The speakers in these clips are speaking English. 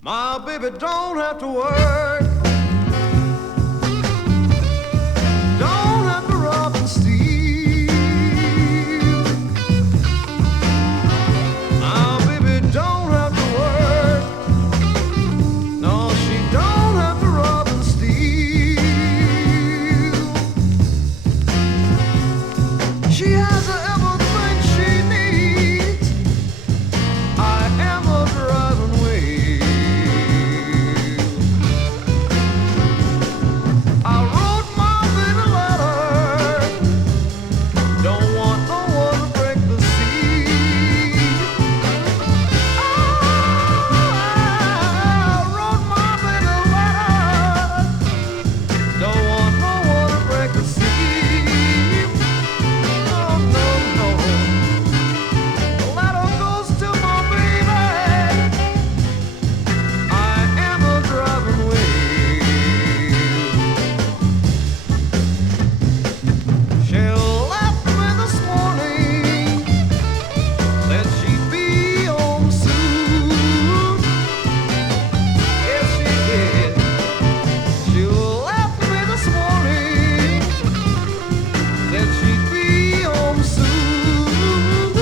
My baby don't have to work, don't have to rob and steal. My baby don't have to work, no, she don't have to rob and steal. She has everything she needs. I am a driving wheel. I wrote my baby letter, don't want no one to break the seal. I wrote my baby letter, don't want no one to break the seal. No, no, no. The letter goes to my baby. I am a driving wheel. She left me this morning, said she'd be home soon. Yes, she did. She left me this morning, said she'd be home soon.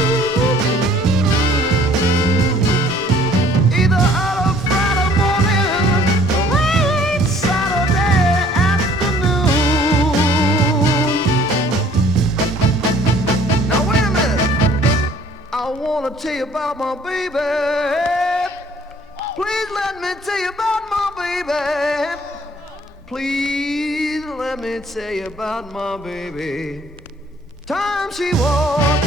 Either out of Friday morning or late Saturday afternoon. Now wait a minute, I wanna tell you about my baby. Please let me tell you about my baby. Please let me tell you about my baby. Time she walked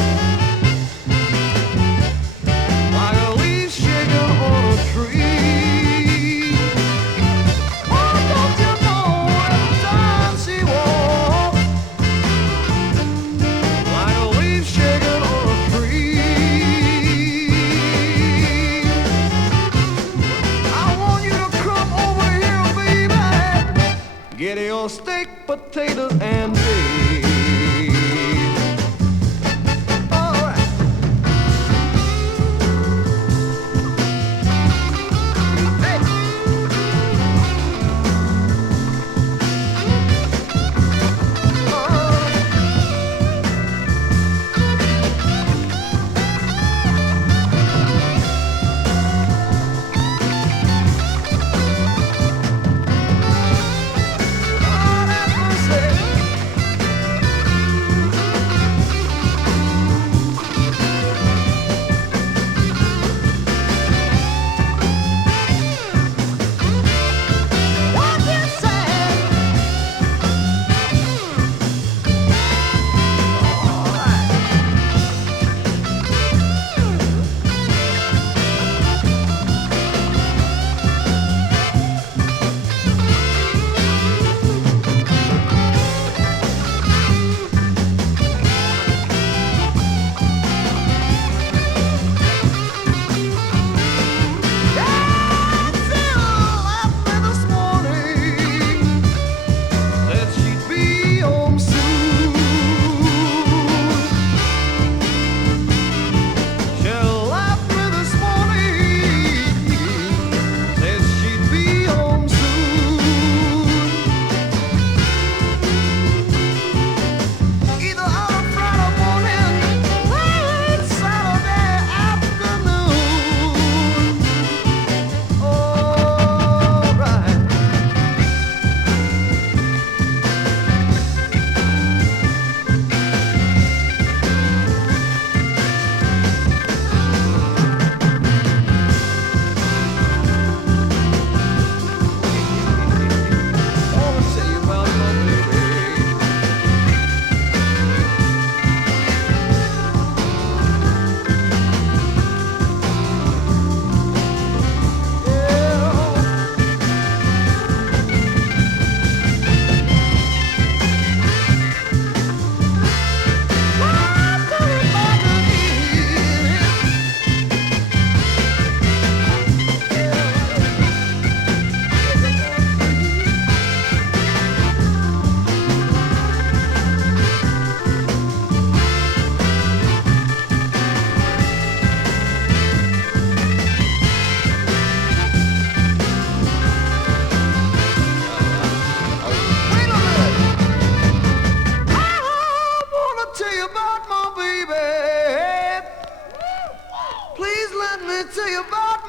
like a leaf shaking on a tree. Oh, don't you know every time she walked like a leaf shaking on a tree. I want you to come over here, baby. Get your steak, potatoes, and beef. All right. Hey. Lord have mercy.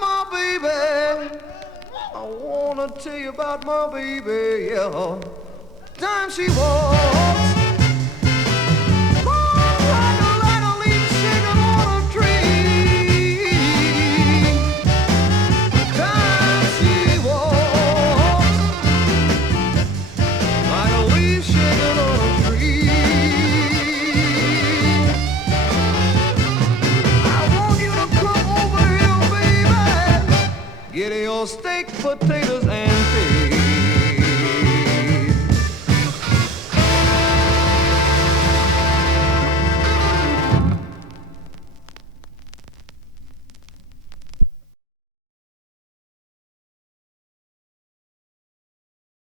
my baby. I wanna tell you about my baby, yeah. Time she walks, like a light leaf shaking on a tree. Time she walks, like a leaf shaking on a tree. I want you to come over here, baby. Get your steak, potatoes, and fish.